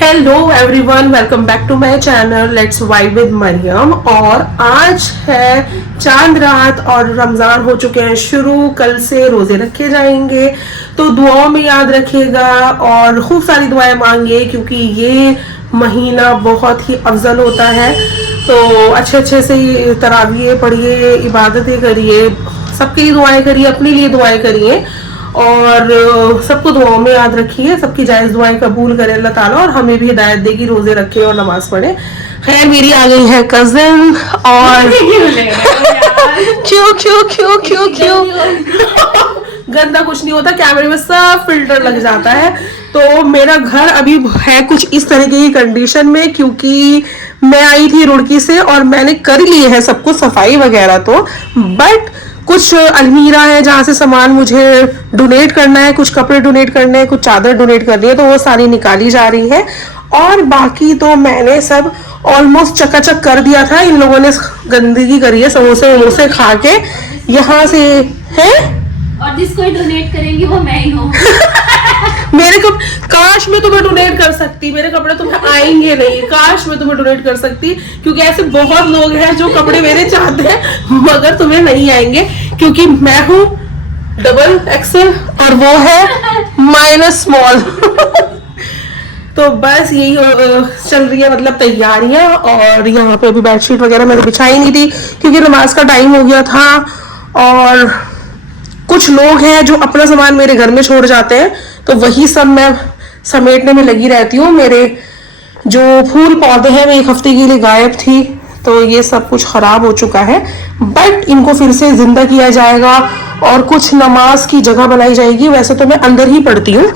Hello everyone, welcome back to my channel let's vibe with Maryam. और आज है चांद रात और रमज़ान हो चुके हैं शुरू। कल से रोज़े रखे जाएंगे, तो दुआओं में याद रखिएगा और खूब सारी दुआएं मांगिए, क्योंकि ये महीना बहुत ही अफजल होता है। तो अच्छे से तरावीह पढ़िए, इबादतें करिए, सबके लिए दुआएं करिए, अपने लिए दुआएं करिए और सबको दुआओं में याद रखिए। सबकी जायज़ दुआएं कबूल करे अल्लाह ताला और हमें भी हिदायत देगी, रोजे रखे और नमाज पढ़े। खैर, मेरी आ गई है कजिन और क्यों क्यों क्यों क्यों क्यों गंदा कुछ नहीं होता, कैमरे में सब फिल्टर लग जाता है। तो मेरा घर अभी है कुछ इस तरीके की कंडीशन में, क्योंकि मैं आई थी रुड़की से और मैंने कर लिए है सब कुछ सफाई वगैरह, तो बट कुछ अलमीरा है जहाँ से सामान मुझे डोनेट करना है, कुछ कपड़े डोनेट करने हैं, कुछ चादर डोनेट करनी है, तो वो सारी निकाली जा रही है। और बाकी तो मैंने सब ऑलमोस्ट चकाचक कर दिया था। इन लोगों ने गंदगी करी है, समोसे वमोसे खा के यहाँ से है। और जिसको डोनेट करेंगी वो मैं ही हूँ। मेरे काश मैं तुम्हें डोनेट कर सकती, मेरे कपड़े तुम्हें आएंगे नहीं, काश मैं तुम्हें डोनेट कर सकती, क्योंकि ऐसे बहुत लोग हैं जो कपड़े मेरे चाहते हैं मगर तुम्हें नहीं आएंगे, क्योंकि मैं हूँ डबल एक्सेल और वो है माइनस स्मॉल। तो बस यही चल रही है, मतलब तैयारियां। और यहाँ पे अभी बेडशीट वगैरह मैंने बिछाई नहीं थी क्योंकि नमाज का टाइम हो गया था। और कुछ लोग हैं जो अपना सामान मेरे घर में छोड़ जाते हैं, तो वही सब मैं समेटने में लगी रहती हूँ। मेरे जो फूल पौधे हैं, मैं एक हफ्ते के लिए गायब थी, तो ये सब कुछ खराब हो चुका है, बट इनको फिर से जिंदा किया जाएगा और कुछ नमाज की जगह बनाई जाएगी। वैसे तो मैं अंदर ही पढ़ती हूँ,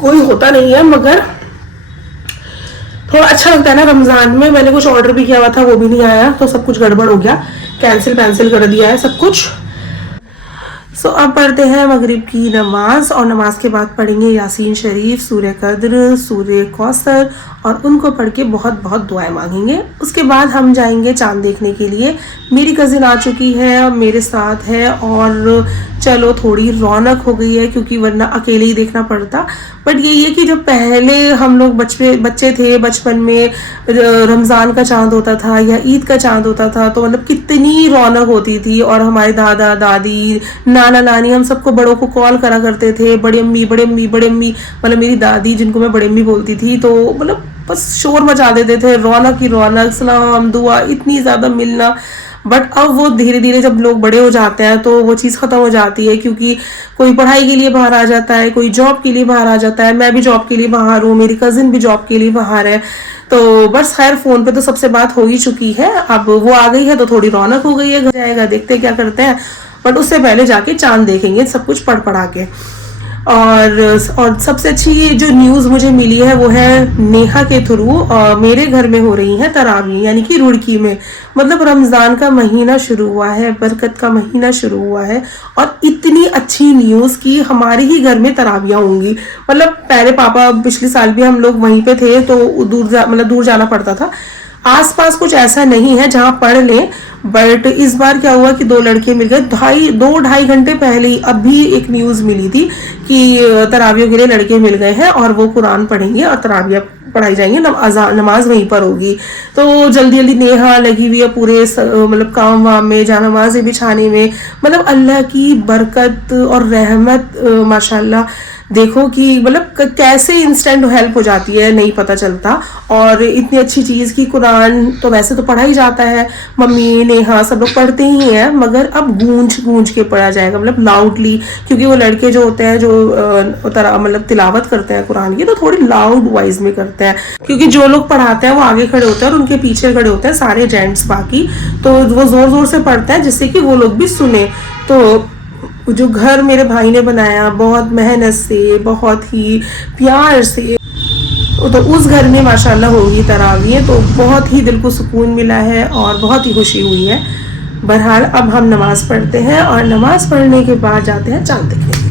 कोई होता नहीं है, मगर थोड़ा अच्छा लगता है ना रमजान में। मैंने कुछ ऑर्डर भी किया हुआ था, वो भी नहीं आया, तो सब कुछ गड़बड़ हो गया, कैंसिल कर दिया है सब कुछ। सो अब पढ़ते हैं मगरिब की नमाज और नमाज के बाद पढ़ेंगे यासीन शरीफ, सूर्य कद्र, सूर्य कौसर और उनको पढ़ के बहुत बहुत दुआएं मांगेंगे। उसके बाद हम जाएंगे चांद देखने के लिए। मेरी कज़िन आ चुकी है, मेरे साथ है और चलो थोड़ी रौनक हो गई है, क्योंकि वरना अकेले ही देखना पड़ता। बट यही है कि जब पहले हम लोग बच्चे थे, बचपन में रमज़ान का चांद होता था या ईद का चांद होता था, तो मतलब कितनी रौनक होती थी। और हमारे दादा दादी, नाना नानी, हम सबको बड़ों को कॉल करा करते थे, बड़े अम्मी बड़े अम्मी बड़े अम्मी, मतलब मेरी दादी जिनको मैं बड़े अम्मी बोलती थी, तो मतलब बस शोर मचा देते थे, रौनक ही रौनक, सलाम दुआ, इतनी ज़्यादा मिलना। बट अब वो धीरे धीरे जब लोग बड़े हो जाते हैं तो वो चीज़ ख़त्म हो जाती है, क्योंकि कोई पढ़ाई के लिए बाहर आ जाता है, कोई जॉब के लिए बाहर आ जाता है। मैं भी जॉब के लिए बाहर हूँ, मेरी कज़िन भी जॉब के लिए बाहर है, तो बस खैर फ़ोन पे तो सबसे बात हो ही चुकी है। अब वो आ गई है तो थोड़ी रौनक हो गई है। घर जाएगा, देखते क्या करते हैं, बट उससे पहले जाके चांद देखेंगे सब कुछ पढ़ा के। और सबसे अच्छी जो न्यूज़ मुझे मिली है वो है नेहा के थ्रू। मेरे घर में हो रही है तरावी, यानी कि रुड़की में। मतलब रमज़ान का महीना शुरू हुआ है, बरकत का महीना शुरू हुआ है, और इतनी अच्छी न्यूज़ कि हमारे ही घर में तरावियाँ होंगी। मतलब पहले पापा पिछले साल भी हम लोग वहीं पे थे, तो दूर जाना पड़ता था। आसपास कुछ ऐसा नहीं है जहाँ पढ़ लें, बट इस बार क्या हुआ कि दो लड़के मिल गए। 2-2.5 घंटे पहले ही अभी एक न्यूज़ मिली थी कि तरावियों के लिए लड़के मिल गए हैं और वो कुरान पढ़ेंगे और तरावियाँ पढ़ाई जाएंगी, नमाज वहीं पर होगी। तो जल्दी जल्दी नेहा लगी हुई है पूरे मतलब काम वाम में, जा नमाज़ें बिछाने में। मतलब अल्लाह की बरकत और रहमत माशाल्लाह। देखो कि मतलब कैसे इंस्टेंट हेल्प हो जाती है, नहीं पता चलता। और इतनी अच्छी चीज़ की कुरान तो वैसे तो पढ़ा ही जाता है, मम्मी नेहा सब लोग पढ़ते ही हैं, मगर अब गूंज के पढ़ा जाएगा, मतलब लाउडली। क्योंकि वो लड़के जो होते हैं जो मतलब तिलावत करते हैं कुरान की, तो थोड़ी लाउड वॉइस में करते हैं, क्योंकि जो लोग पढ़ाते हैं वो आगे खड़े होते हैं और उनके पीछे खड़े होते हैं सारे जेंट्स बाकी, तो वो जोर जोर से पढ़ते हैं जिससे कि वो लोग भी सुने। तो जो घर मेरे भाई ने बनाया बहुत मेहनत से, बहुत ही प्यार से, तो उस घर में माशाल्लाह होगी तरावीह, तो बहुत ही दिल को सुकून मिला है और बहुत ही खुशी हुई है। बहरहाल अब हम नमाज पढ़ते हैं और नमाज पढ़ने के बाद जाते हैं चांद देखने के लिए।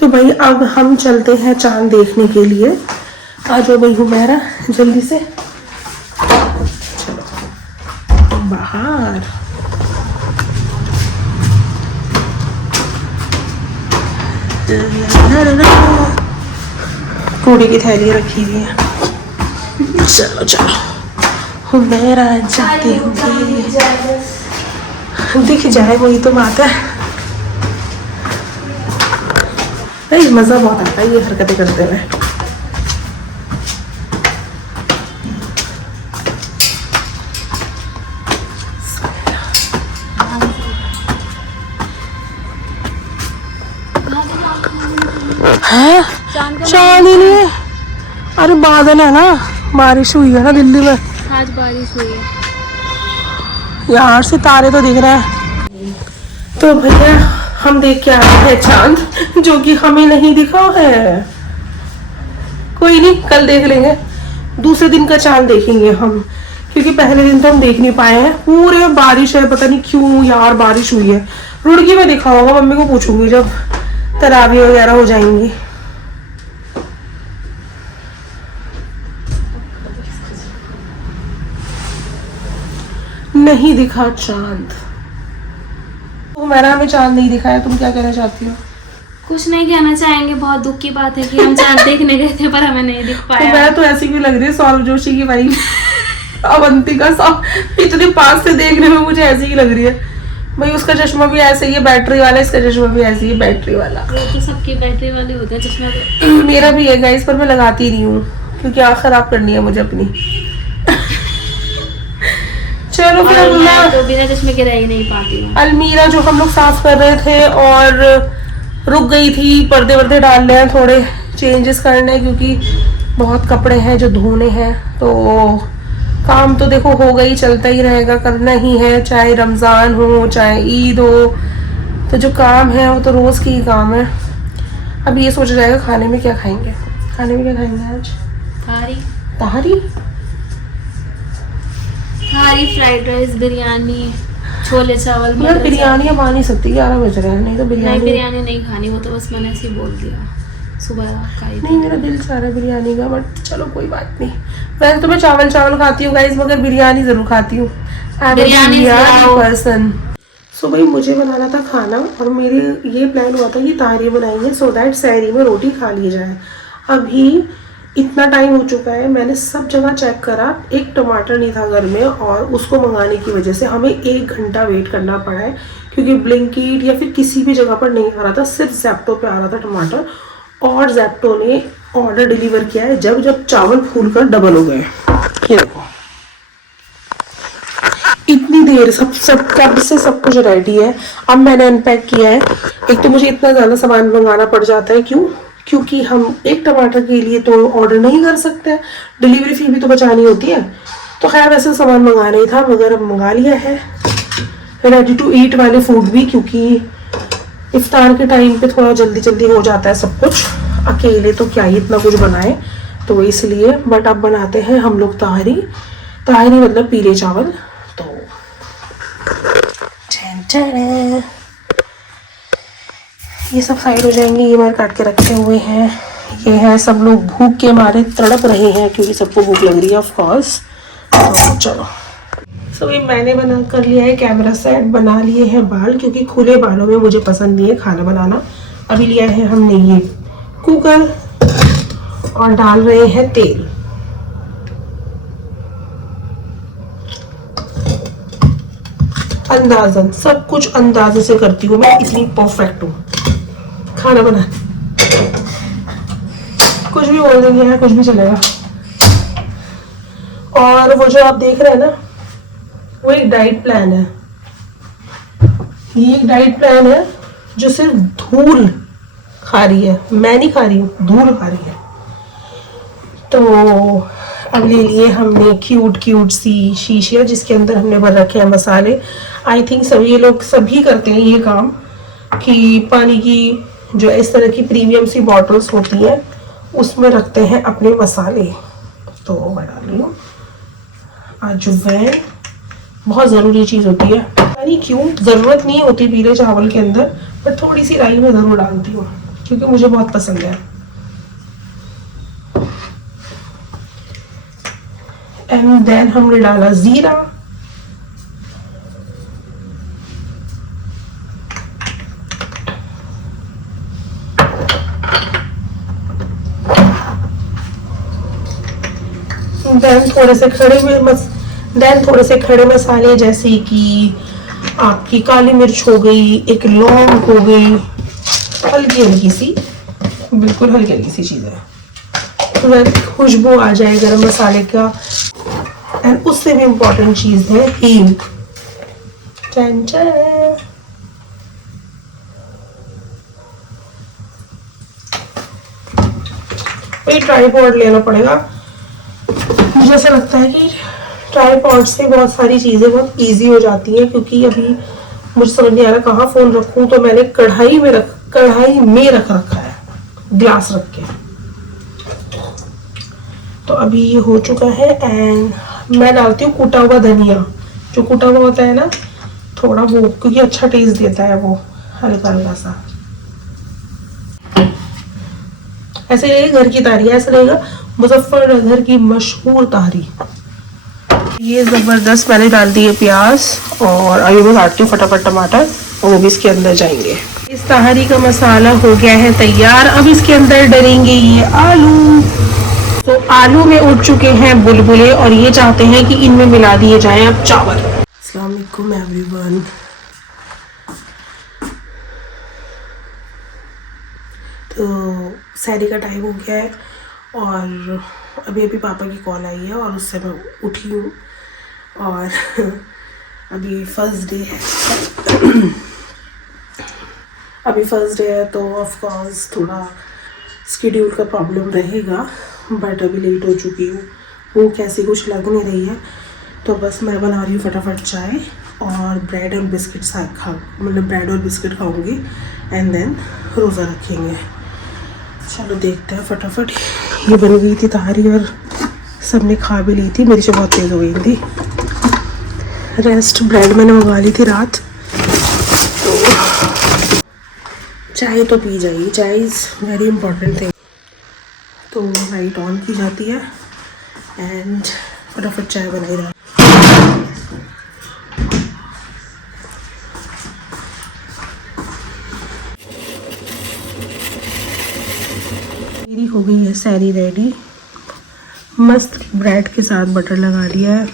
तो भाई अब हम चलते हैं चांद देखने के लिए। आ जाओ भाई हुमैरा जल्दी से, चलो बाहर। कूड़े की थैली रखी हुई है, चलो चलो हुमैरा जाते होंगे, दिख जाए वही तो बात है। भाई मजा बहुत आता है ये हरकतें करते हुए। चांद ही नहीं है, अरे बादल है ना, बारिश हुई है ना दिल्ली में, आज बारिश हुई है। यार सितारे तो दिख रहे हैं। तो भैया हम देख के आए हैं चांद, जो कि हमें नहीं दिखा है। कोई नहीं, कल देख लेंगे, दूसरे दिन का चांद देखेंगे हम, क्योंकि पहले दिन तो हम देख नहीं पाए हैं। पूरे बारिश है, पता नहीं क्यों यार बारिश हुई है। रुड़की में देखा होगा, मम्मी को पूछूंगी जब तरावी वगैरह हो जाएंगी। नहीं दिखा चांद, तो मेरा हमें चांद नहीं दिखा है। तुम क्या कहना चाहती हो? कुछ नहीं कहना चाहेंगे, बहुत दुख की बात है कि हम चांद देखने गए थे पर हमें नहीं दिख तो पाया। मैं तो ऐसी भी लग रही है सौरभ जोशी की भाई अवंतिका साहब, इतने पास से देखने में मुझे ऐसी ही लग रही है। भाई उसका चश्मा भी ऐसे ही है बैटरी वाला, इसका चश्मा भी ऐसे ही है बैटरी वाला। वो तो सबके बैटरी वाले होते हैं चश्मा तो। मेरा भी है गाइस, पर मैं लगाती नहीं हूँ क्योंकि आँख खराब करनी है मुझे अपनी। चलो फिर और मैं तो बिना चश्मे के रह ही नहीं पाती हूँ। अलमीरा जो हम लोग साफ कर रहे थे और रुक गई थी, पर्दे वर्दे डालने हैं, थोड़े चेंजेस करने हैं क्योंकि बहुत कपड़े हैं जो धोने हैं। तो काम तो देखो होगा ही, चलता ही रहेगा, करना ही है, चाहे रमज़ान हो चाहे ईद हो। तो जो काम है वो तो रोज़ की ही काम है। अब ये सोचा जाएगा खाने में क्या खाएंगे। खाने में क्या खाएंगे आज? थारी तहारी, थारी, फ्राइड राइस, बिरयानी, छोले चावल। यार बिरयानी अब आ नहीं सकती, 11 बज रहे हैं, नहीं तो नहीं, बिरयानी बिरयानी नहीं खानी, वो तो बस मैंने ऐसे ही बोल दिया, सुबह खाई थी। नहीं, मेरा दिल चाह रहा है बिरयानी का, बट चलो कोई बात नहीं। वैसे तो मैं चावल खाती हूँ गाइस, मगर बिरयानी जरूर खाती हूँ। बिरयानी पर्सन। सो भाई मुझे बनाना था खाना और मेरे ये प्लान हुआ था कि तारी बनाएंगे सो दैट सहरी में रोटी खा ली जाए। अभी इतना टाइम हो चुका है, मैंने सब जगह चेक करा, एक टमाटर नहीं था घर में और उसको मंगाने की वजह से हमें 1 घंटा वेट करना पड़ा है क्योंकि ब्लिंकिट या फिर किसी भी जगह पर नहीं आ रहा था, सिर्फ ज़ेप्टो पे आ रहा था टमाटर। और ज़ेप्टो ने ऑर्डर डिलीवर किया है जब जब चावल फूल कर डबल हो गए। ये देखो इतनी देर सब कब से सब कुछ रेडी है। अब मैंने अनपैक किया है। एक तो मुझे इतना ज़्यादा सामान मंगाना पड़ जाता है, क्योंकि हम एक टमाटर के लिए तो ऑर्डर नहीं कर सकते, डिलीवरी फी भी तो बचानी होती है। तो खैर वैसे सामान मंगाना ही था मगर अब मंगा लिया है, रेडी टू ईट वाले फूड भी, क्योंकि इफ्तार के टाइम पे थोड़ा जल्दी जल्दी हो जाता है सब कुछ, अकेले तो क्या ही इतना कुछ बनाए, तो इसलिए। बट अब बनाते हैं हम लोग ताहरी मतलब पीले चावल। तो ये सब साइड हो जाएंगे, ये मैंने काट के रखे हुए हैं। ये है सब लोग भूख के मारे तड़प रहे हैं क्योंकि सबको भूख लग रही है ऑफ कोर्स। तो चलो ये मैंने बना कर लिया है कैमरा सेट, बना लिए हैं बाल क्योंकि खुले बालों में मुझे पसंद नहीं है खाना बनाना। अभी लिया है हमने ये कुकर और डाल रहे हैं तेल। अंदाजन सब कुछ अंदाजे से करती हूँ मैं, इतनी परफेक्ट हूँ खाना बना। कुछ भी बोल देंगे यार, कुछ भी चलेगा। और वो जो आप देख रहे हैं ना, वो एक डाइट प्लान है। ये एक डाइट प्लान है जो सिर्फ धूल खा रही है, मैं नहीं खा रही हूँ, धूल खा रही है। तो अब ले लिए हमने क्यूट सी शीशियाँ जिसके अंदर हमने भर रखे हैं मसाले। आई थिंक सभी लोग करते हैं ये काम कि पानी की जो इस तरह की प्रीमियम सी बॉटल्स होती हैं उसमें रखते हैं अपने मसाले। तो मैं डाल रही हूँ अजवाइन, बहुत ज़रूरी चीज़ होती है। नहीं क्यों, जरूरत नहीं होती पीले चावल के अंदर, पर थोड़ी सी राई मैं जरूर डालती हूँ क्योंकि मुझे बहुत पसंद है। एंड देन हमने डाला जीरा, देन थोड़े से खड़े मसाले जैसे कि आपकी काली मिर्च हो गई, एक लौंग हो गई, हल्की हल्की सी, बिल्कुल हल्की हल्की सी चीज़ है, खुशबू आ जाए गरम मसाले का। एंड उससे भी इम्पोर्टेंट चीज़ है हींग। चन चन। ट्राइपॉड लेना पड़ेगा, मुझे ऐसा लगता है कि ट्राइपॉड से बहुत सारी चीज़ें बहुत इजी हो जाती हैं, क्योंकि अभी मुझे समझ नहीं आ रहा कहाँ फ़ोन रखूँ, तो मैंने कढ़ाई में रख रखा है, ग्लास रख के। तो अभी ये हो चुका है एंड मैं डालती हूँ कूटा हुआ धनिया, जो कूटा हुआ होता है ना थोड़ा, वो क्योंकि अच्छा टेस्ट देता है वो, हल्का हल्का सा। ऐसे रहेगा घर की तारी, ऐसा रहेगा मुजफ्फरनगर की मशहूर तारी। ये ज़बरदस्त मैंने डाल दिए प्याज, और अभी मैं काटती हूँ फटाफट टमाटर, और वो भी इसके अंदर जाएंगे। इस तहारी का मसाला हो गया है तैयार। अब इसके अंदर डलेंगे ये आलू। तो आलू में उठ चुके हैं बुलबुले, और ये चाहते हैं कि इनमें मिला दिए जाएं अब चावल। अस्सलाम वालेकुम एवरीवन। तो सहरी का टाइम हो गया है, और अभी पापा की कॉल आई है और उससे मैं उठी हूँ, और अभी फर्स्ट डे है तो ऑफ कोर्स थोड़ा स्केड्यूल का प्रॉब्लम रहेगा, बट अभी लेट हो चुकी हूँ, भूख ऐसी कुछ लग नहीं रही है, तो बस मैं बना रही हूँ फटाफट चाय और ब्रेड और बिस्किट ब्रेड और बिस्किट खाऊंगी, एंड देन रोज़ा रखेंगे। चलो देखते हैं फटाफट। ये बन गई थी तहारी और सबने खा भी ली थी, मेरी से बहुत तेज़ हो गई थी। रेस्ट ब्रेड मैंने मंगा ली थी रात, तो चाय तो पी जाएगी, चाय इज़ वेरी इंपॉर्टेंट थिंग। तो लाइट ऑन की जाती है एंड फटाफट चाय बनाई रहा। मेरी हो गई है सहरी रेडी, मस्त ब्रेड के साथ बटर लगा लिया है।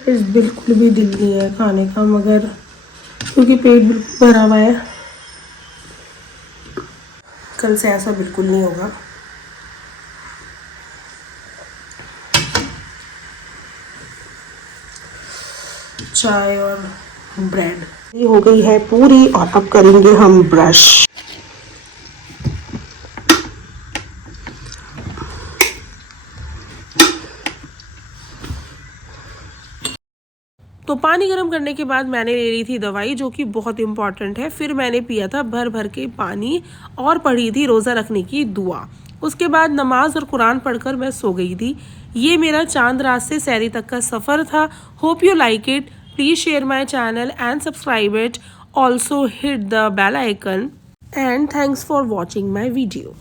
इस बिल्कुल भी दिल नहीं है खाने का, मगर क्योंकि पेट बिल्कुल भरा हुआ है, कल से ऐसा बिल्कुल नहीं होगा। चाय और ब्रेड ये हो गई है पूरी, और अब करेंगे हम ब्रश। तो पानी गर्म करने के बाद मैंने ले ली थी दवाई, जो कि बहुत इंपॉर्टेंट है। फिर मैंने पिया था भर भर के पानी, और पढ़ी थी रोज़ा रखने की दुआ। उसके बाद नमाज और कुरान पढ़कर मैं सो गई थी। ये मेरा चांद रात से सहरी तक का सफ़र था। Hope you like it. Please share my channel and subscribe it. Also hit the bell icon, and thanks for watching my video.